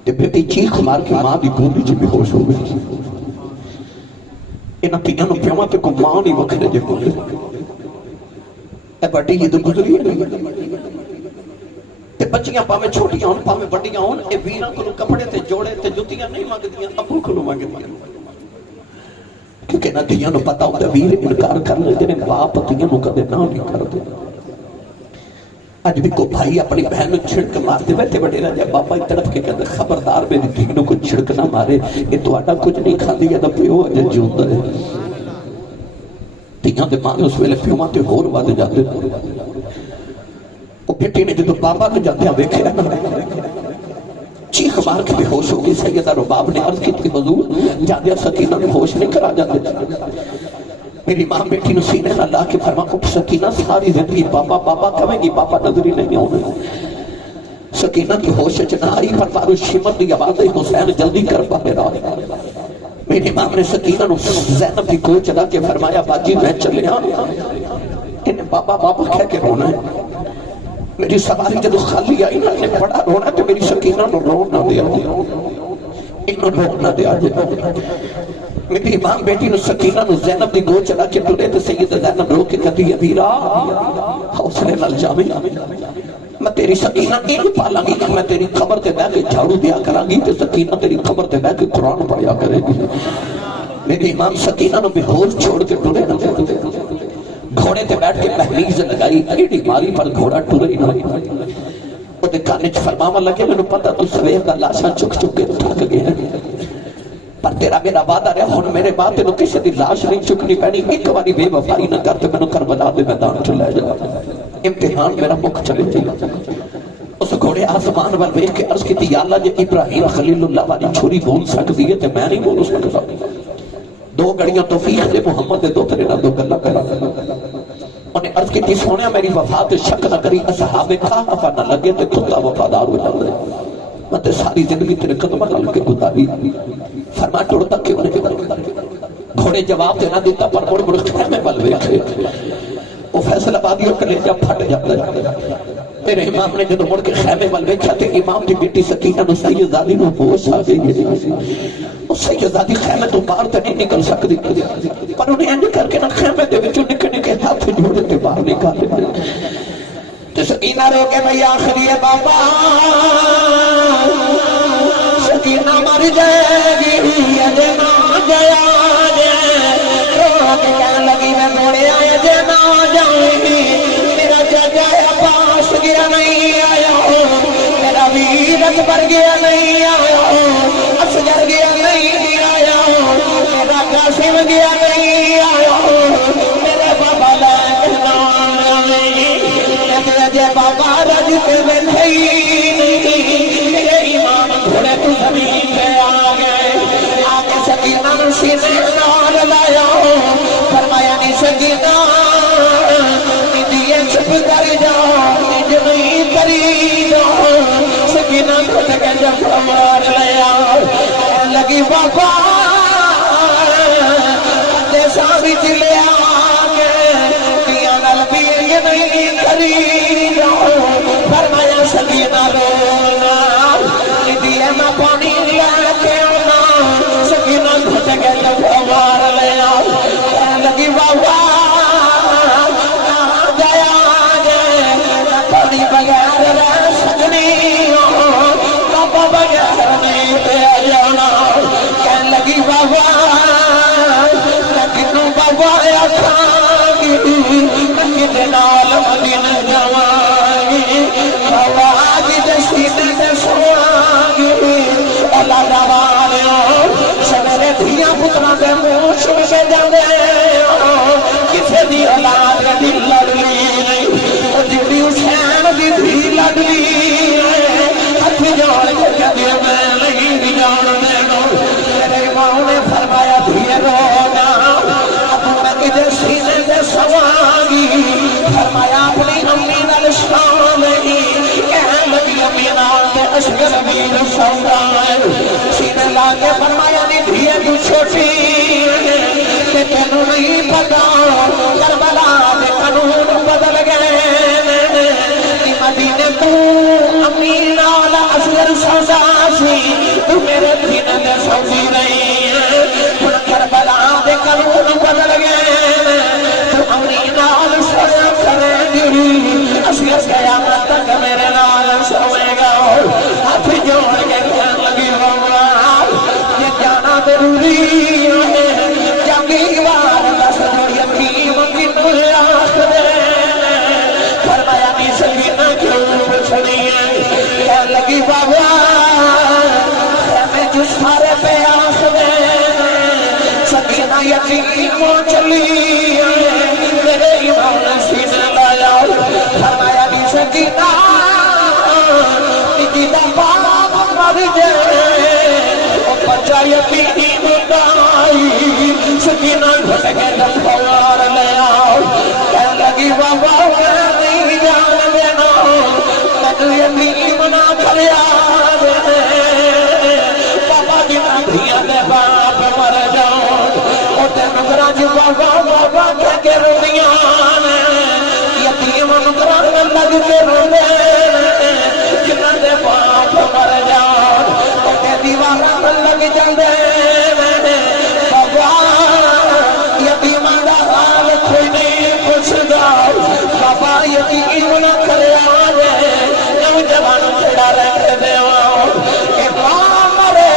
تے بیٹی چیخ مار کے ماں دی گودی چ بے ہوش ہو گئی۔ انہاں تیاں نو پیواں تے کو ماں نہیں وکھرے جے بولے، اے بڑی یہ تو گزری ہے تے بچیاں پاویں چھوٹیاں ہون پاویں بڑیاں ہون، اے ویراں کولوں کپڑے تے جوڑے تے جتیاں نہیں منگدیاں، ابو کولوں منگدیاں، کیونکہ نہ تیاں نو پتہ ہوندا ویر انکار کر لیندے نے، باپ تیاں نو کدے نہ نہیں کردے۔ آج بھی کو بھائی اپنی بہن چھڑک مار دے بیٹھے بڑے راجہ بابا ایک طرف کے کہتے خبردار میری دینوں کو چھڑک نہ مارے، یہ تو آٹا کچھ نہیں کھا دیا دا پیو اجے جیوندہ ہے۔ تیاں دے ماں اس ویلے پیو ماں تے ہور واد جاتے، وہ بیٹی نے جدو بابا نے جاتے ہیں ویکھے نا چیخ مار کے بے ہوش ہو گئی۔ سیدہ رباب نے عرض کی تھی حضور جاندیا سکینہ نے ہوش نہیں کرا جاتے۔ میری ماں بیٹی نے سینے نہ لا کے فرما اٹھ سکینہ ساری زندگی بابا بابا کہیں گی، بابا نظری نہیں ہونے۔ سکینہ کی ہوش نہ آئی، پر مارو شمر دی آواز حسین جلدی کر باہر آ۔ میری ماں نے سکینہ نے زینب کی کوچ چلا کے فرمایا باجی میں چلے انہیں بابا بابا کہہ کے رونا ہے۔ میری سواری جب خالی آئی نا انہیں بڑا رونا تو میری سکینہ نے رونا دیا، انہوں رونا دیا جائے۔ میری امام بیٹی نے سکینہ نے زینب دی گو چلا کے ٹرے تے سید زینب رو کے کہتی ہے ویرا حوصلے نال جاویں، میں تیری سکینہ ایک پالاں گی کہ میں تیری قبر تے بیٹھ کے جھاڑو دیا کراں گی تے سکینہ تیری قبر تے بیٹھ کے قرآن پڑھیا کرے گی۔ میری امام سکینہ نے بے ہوش چھوڑ کے ٹرے نہ گھوڑے تے بیٹھ کے پہلیز لگائی، ایڈی ماری پر گھوڑا ٹرے نہ وہ دے کانے چ فرماوا لگے میں نے پتہ تو سویر دا لاشاں چک چک کے تھک گیا، پر تیرا میرا وعدہ رہا ہن میرے بعد تینوں کسی دی لاش نہیں چکنی پینی، ایک باری بے وفائی نہ کر تے مینوں کربلا دے میدان چ لے جا، امتحان میرا مک چلے جائے۔ اس گھوڑے آسمان وال ویکھ کے عرض کیتی یا اللہ جے ابراہیم خلیل اللہ والی چھری بول سکدی ہے تے میں نہیں بول سکدا۔ دو گھڑیاں توفیق دے محمد دے دو تیرے نال دو گلاں کرا۔ انہیں عرض کی سونیا میری وفا تے شک نہ کری، اصحاب کہف نہ لگے تے کتا وفادار ہو جائے، میں تے ساری زندگی تیرے قدماں نال کے گزاری۔ فرما ٹر تک کے گھوڑے جواب دینا دیتا پر مڑ مڑ خیمے ول ویکھے، وہ فیصل آبادیوں کلیجہ پھٹ جاتا ہے۔ میرے امام نے جدو مڑ کے خیمے ول ویکھا تے امام دی بیٹی سکینہ نو سیدزادی نو ہوش آ گئی ہے، وہ سیدزادی خیمے تو باہر تے نہیں نکل سکتی، پر انہیں انج کر کے نہ خیمے دے وچوں نکے نکے ہاتھ جوڑے تے باہر نکالے تے سکینہ رو کے میں آخری ہے بابا سکینہ مر جائے گی اجے نہ جیا جائے، رو کے کہنے لگی میں موڑے آئے جے نہ جائیں گی، میرا جاجا عباس گیا نہیں آیا، میرا ویر اکبر گیا نہیں آیا، اصغر گیا نہیں آیا، میرا قاسم گیا نہیں آیا، میرے بابا لا کہنا جے بابا رج پہ نہیں، میرے امام گھوڑے تو زمین پہ آ گئے، آگے سکینہ سینے نال لایا، فرمایا نہیں سکینہ ندیے چھپ کر جا، نج نہیں کری جا، سکینہ گھٹ کے جب مار لیا، لگی بابا جیسا بھی چلے آگے دیا نل بھی نہیں کری جا، فرمایا سکینہ رونا ندیے میں پانی لے کے آنا، سکینہ گھٹ کے جب مار لیا، لگی بابا جایا جے پانی بغیر رہ سکنی، بابا بغیر نہیں پہ جانا، کہنے لگی بابا لیکن بابا آکھاں گی نال مدینہ جاواں لشکر ویر سودا سینے لا کے فرمایا نہیں دھیے تو چھوٹی کہ تینوں نہیں پتا کربلا دے قانون بدل گئے مدینے تو امین والا اصغر سودا سی تو میرے سینے میں سوزی رہی ہے کربلا دے قانون بدل گئے تو امین والا سودا کرے گی اصغر قیامت تک میرے نال سوئے گا ہاتھ جوڑ کے کہنے لگی بابا یہ جانا ضروری ہے جنگی وار دس جو یتیم کی نور آخرے فرمایا نہیں سکینہ کیوں پوچھنی ہے کہنے لگی بابا میں جو سارے پہ آخرے سکینہ یتیم چلی میرے ایمان سینے لایا فرمایا نہیں سکینہ نکیدہ باپ مر جائے اور بچہ یتیم دائی سکینہ گھٹ کے دفعار لے آؤ کہنے لگی بابا میں نہیں جان دینا میں یتیم نہ کھلیا دے بابا جنا دھیاں دے باپ مر جاؤ اور تے نگراج بابا بابا کہہ کے رویاں یتیم نگران لگ کے رونے جنہ دے باپ مر جاؤ اور تے دیوارہ لگ جاندے بابا یتیمہ دا حال کوئی نہیں پوچھدا بابا یتیم نہ کرے آجے نوجوان چھڑا رہے دے اے ماں مرے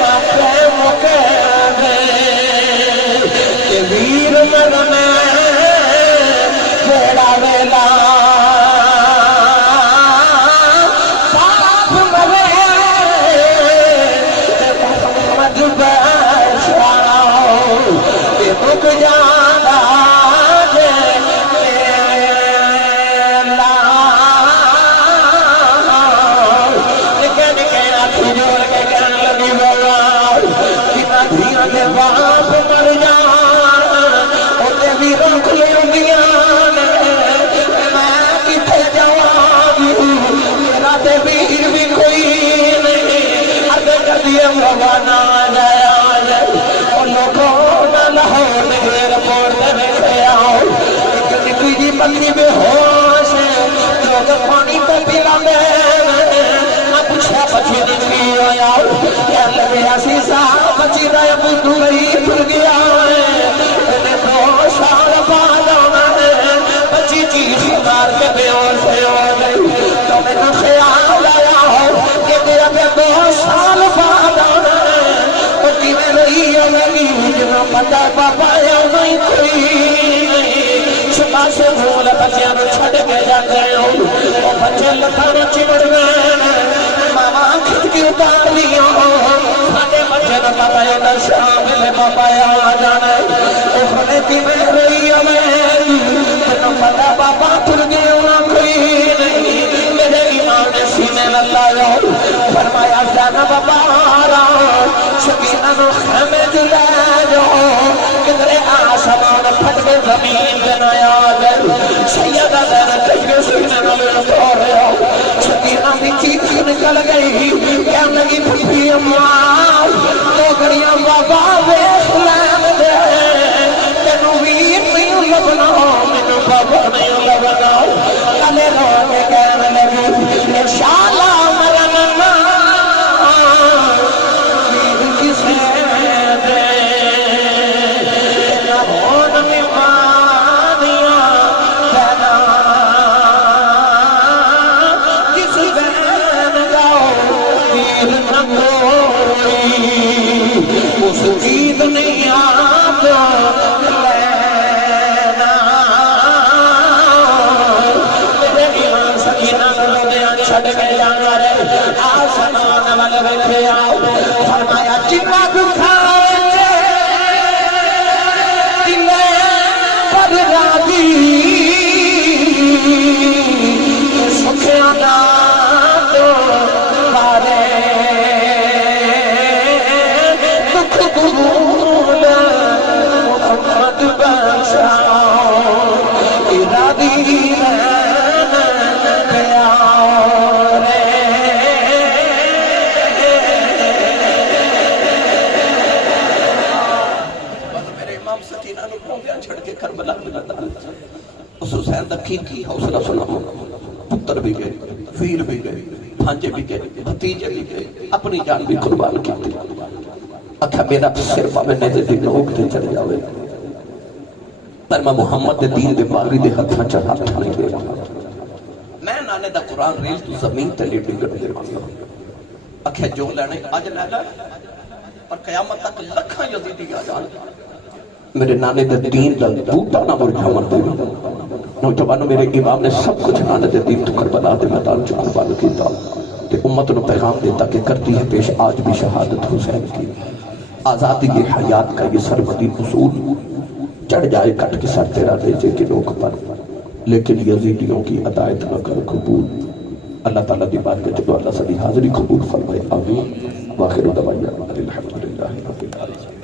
ماں موقع دے کہ ویر مرنے چھڑا ویلا باپ مرے محمد بشاؤ کہ مک جانا باپ مر جان اتے بھی رکھ لیا میں کتنے جواب میرا تے ویر بھی کوئی نہیں ادھر کر دیے روانہ جایا اور لوگوں نہ لاہور ایئرپورٹ میں آؤ ایک نکی جی پتلی بے ہوش لوگ پانی پہ پلا میں پوچھا بچی نکلی آیا کہنے لگے ایسی صاحب بچی رہے بدھو گئی پھر گیا ہے انہیں 2 سال بعد آنا ہے بچی چیز مار کے بے ہوش ہو گئی تو میں نے خیال آیا ہو کہ میرا بے 2 سال بعد آنا ہے بچی میں رہی ہوگی جنہوں پتہ پاپا یا نہیں کوئی نہیں شکا سے بھول بچیاں نو چھڑ کے جاتے ہو وہ بچے لکھانا چمڑ گئے ماما کھت کی اتار لیا ساڑے بچے نہ پاپا یا نہ شامل پاپا یا جانا اخنے کی میں رہی ہمیں جنہوں پتا پاپا پھر گئے ہونا کوئی نہیں میرے ایمان سینے لگا جو فرمایا جانا پاپا آرہا سکینہ نو خیمے جلے جو کدرے آسمان پھٹ کے زمین بنایا گئے سیدہ دین کشکے سکینہ نو لڑکو رہے ہو سکینہ بھی چیخ نکل گئی کہنے لگی پھپی اماں تو گڑیاں بابا ویخ لین دے تینو ویر نہیں لبنا مینو بابا نہیں لبنا کلے رو کے کہنے لگی انشاءاللہ مرنا ویر کسے دے نہ ہون میں مانیاں پیدا جس بین جاؤ ویر نہ کوئی اس عید نہیں آپ لینا میرے ایمان سکینہ لوگیاں چھڑ کے جانا رہے آسمان والے بیٹھے آؤ فرمایا جنہ دکھائے دلیں پر راضی سکھیاں نہ تو بارے دکھ قبول محمد بشاؤ ارادی میں پیا حقیقی حوصلہ سناؤں پتر بھی گئے ویر بھی گئے بھانجے بھی گئے بھتیجے بھی گئے اپنی جان بھی قربان کی تھی اکھا میرا سر پا میں نیزے دی لوگ دے چلے جاوے پر میں محمد دے دین دے باغی دے ہتھاں چڑھا نہیں دے رہا میں نانے دا قرآن ریل تو زمین تے لے ڈگر دے رہا اکھے جو لینے آج لے لے اور قیامت تک لکھاں یزیدی آ جان میرے نانے دے دین دا بوٹا نہ مرجھامن دے نوجوانوں میرے امام نے سب کچھ نانے دے دین تو کربلا دے میدان چ قربان کیتا کہ امت نو پیغام دیتا کہ کرتی ہے پیش آج بھی شہادت حسین کی آزادی یہ حیات کا یہ سرمدی اصول چڑھ جائے کٹ کے سر تیرا ریزے کے لوگ پر لیکن یزیدیوں کی عطایت نہ کر قبول اللہ تعالیٰ دی بات کے چلو اللہ صلی حاضری قبول فرمائے آمین واخر دعوانا الحمدللہ رب العالمین